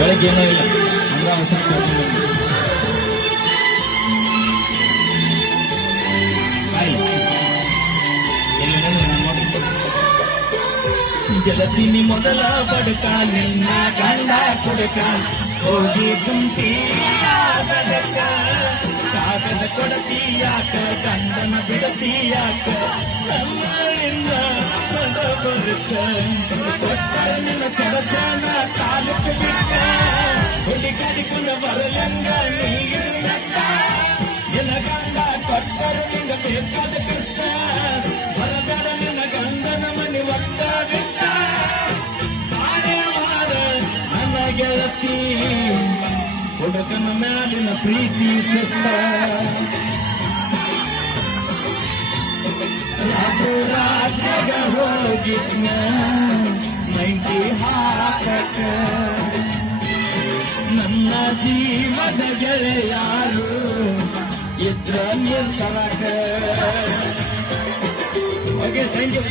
ಬೆಳಗ್ಗೆನೋ ಇಲ್ಲ ಹಂಗ ಅವಸರ ಜಲತಿನಿ ಮೊದಲ ಬಡಕ ನಿನ್ನ ಗಂಡ ಕೊಡಕ ಹೋಗಿ ಕುಂತೀಯ ಬಡಕ ಕಾಗದ ಕೊಡತೀಯಾಕ ಗಂಡನ ಬಿಡತೀಯಾಕ ನಮ್ಮಳಿಂದ ಬರುತ್ತ ನಿನ್ನ ಚರಚನ ಕಾಲಕ್ಕೆ ಬಿಟ್ಟ ಹುಡುಗರಿಗುಣ ಬರಲಂಗ ನೀರಕ್ಕ ನಿನ್ನ ಗಂಡ ಕೊಟ್ಟರು ನಿಂಗ ಬೇಕಾದ ಕಷ್ಟ ಬರದರ ನಿನ್ನ ಗಂಡನ ಮನೆ ಒಟ್ಟ ಬಿಟ್ಟ ನನ್ನ ಗೆಳತಿ ಹುಡುಗನ ಮ್ಯಾಲಿನ ಪ್ರೀತಿ ಸುತ್ತ ರಾತ್ರಿಗ ಹೋಗಿದ್ನ ನೈಟಿ ಹಾಕಕ ನನ್ನ ಜೀವದ ಗೆಳೆಯಾರು ಇದ್ರ ನಿರ್ಧಾರಕ. Okay, thank you.